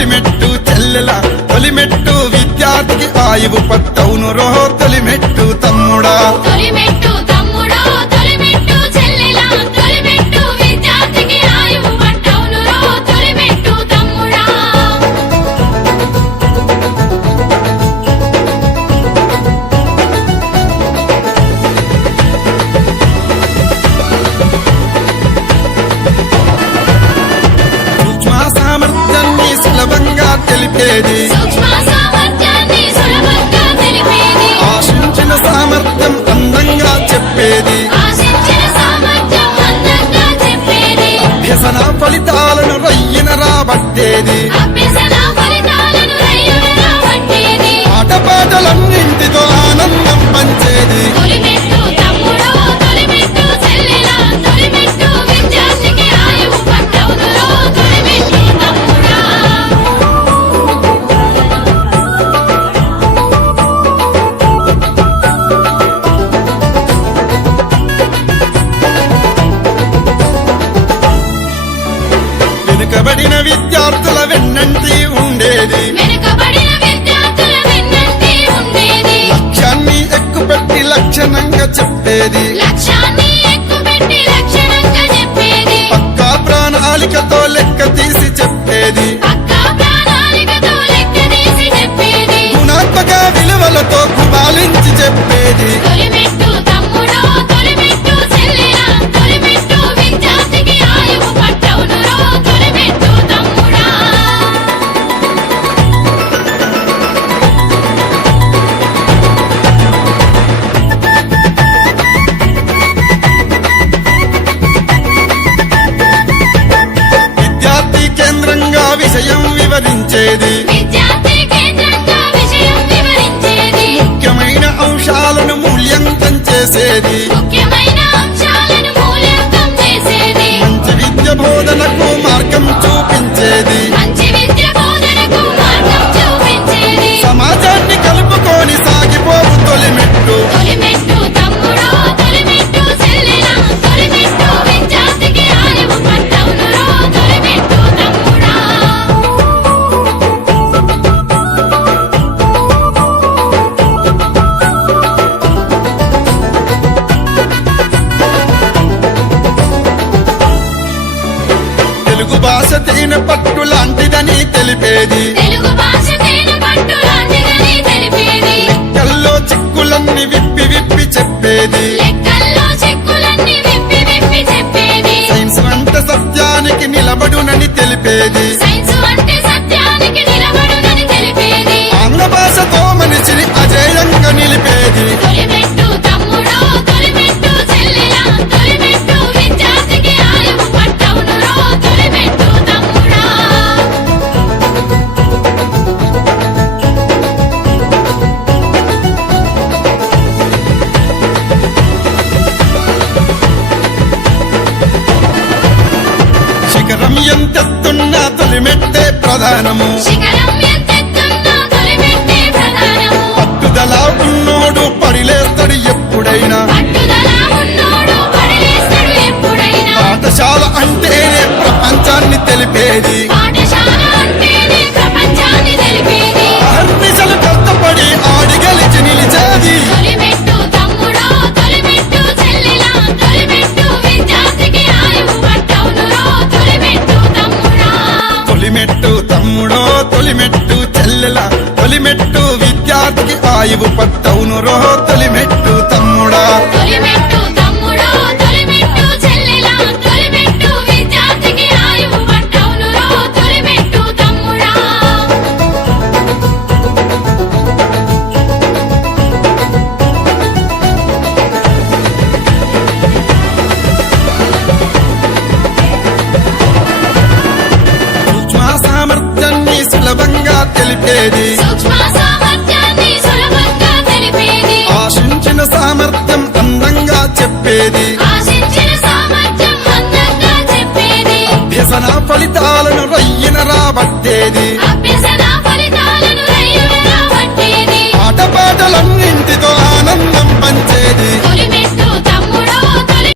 తొలిమెట్టు చెల్లెల తొలిమెట్టు విద్యార్థికి ఆయువు పట్టవును రో తొలిమెట్టు తమ్ముడా తొలిమెట్టు తమ్ముడో తొలిమెట్టు చెల్లెలా తొలిమెట్టు విద్యార్థికి ఆయువు పట్టవును రో తొలిమెట్టు తమ్ముడా సూక్ష్మ సామర్థ్యాన్ని సులభంగా తెలిపేది సూక్ష్మ సామర్థ్యాన్ని సులభంగా తెలిపేది ఆశించిన సామర్థ్యం అందంగా చెప్పేది ఆశించిన సామర్థ్యం అందంగా చెప్పేది అభ్యసన ఫలితాలను రయ్యన రాబట్టేది అభ్యసన ఫలితాలను రయ్యున రాబట్టేది ఆటపాటలన్నింటితో ఆనందం పంచేది తొలిమెట్టు తమ్ముడో తొలిమెట్టు చెల్లెలా తొలిమెట్టు విద్యార్థికి ఆయువు పట్టవును రో తొలిమెట్టు తమ్ముడా వెనుకబడిన విద్యార్థుల వెన్నంటి ఉండేది వెనుకబడిన విద్యార్థుల వెన్నంటి ఉండేది లక్ష్యాన్ని ఎక్కుపెట్టి లక్షణంగా చెప్పేది లక్ష్యాన్ని ఎక్కుపెట్టి లక్షణంగా చెప్పేది పక్కా ప్రణాళికతో లెక్క తీసి చెప్పేది పక్కా ప్రణాళికతో లెక్క తీసి చెప్పేది గుణాత్మక విలువలతో కుమాలించి చెప్పేది తొలిమెట్టు తమ్ముడో తొలిమెట్టు చెల్లెలా తొలిమెట్టు విద్యార్థికి ఆయువు పట్టవును రో తొలిమెట్టు తమ్ముడా విద్యార్థి కేంద్రంగా విషయం వివరించేది విద్యార్థి కేంద్రంగా విషయం వివరించేది ముఖ్యమైన అంశాలను మూల్యాంకం చేసేది ముఖ్యమైన అంశాలను మూల్యాంకం చేసేది మంచి విద్య బోధనకు మార్గం చూపించేది మంచి విద్య బోధనకు మార్గం చూపించేది సమాజాన్ని కలుపుకొని సాగిపోవు తొలిమెట్టు తొలిమెట్టు తమ్ముడో తొలిమెట్టు చెల్లెలా తొలిమెట్టు విద్యార్థికి ఆయువు పట్టవును రో తొలిమెట్టు తమ్ముడా తెలుగు భాష తేన పట్టు లాంటిదని తెలిపేది తెలుగు భాష తేనె పట్టు లాంటిదని తెలిపేది కల్లో చిక్కులన్నీ విప్పి విప్పి చెప్పేది లెక్కల్లో చెక్కులన్నీ విప్పి విప్పి చెప్పేది సైన్స్ అంటే సత్యానికి నిలబడునని తెలిపేది సైన్స్ అంటే సత్యానికి నిలబడునని తెలిపేది ఆంగ్ల భాషతో మనిషిని అజేయంగా నిలిపేది తొలిమెట్టు తమ్ముడో తొలిమెట్టు చెల్లెలా తొలిమెట్టు విద్యార్థికి ఆయువు పట్టవును రో తొలిమెట్టు తమ్ముడా శిఖరం ఎంతెత్తున్నా తొలిమెట్టే ప్రధానము శిఖరం ఎంతెత్తున్నా తొలిమెట్టే ప్రధానము పట్టుదల ఉన్నోడు పడిలేస్తాడు ఎప్పుడైనా పట్టుదల ఉన్నోడు పడలేస్తాడు ఎప్పుడైనా పాఠశాల అంటేనే ప్రపంచాన్ని తెలిపేది పాఠశాల అంటేనే ప్రపంచాన్ని తెలిపేది అహర్నిశలు కష్టపడి ఆడి గెలిచి నిలిచేది తొలిమెట్టు తమ్ముడో తొలిమెట్టు చెల్లెలా తొలిమెట్టు విద్యార్థికి ఆయువు పట్టవును రో తొలిమెట్టు తమ్ముడా తొలిమెట్టు తమ్ముడో తొలిమెట్టు చెల్లెల తొలిమెట్టు విద్యార్థికి ఆయువు పట్టవును రో తొలిమెట్టు తమ్ముడా తొలిమెట్టు తమ్ముడో తొలిమెట్టు చెల్లెలా తొలిమెట్టు విద్యార్థికి ఆయువు పట్టవును రో తొలిమెట్టు తమ్ముడా సూక్ష్మ సామర్థ్యాన్ని సులభంగా తెలిపేది సూక్ష్మ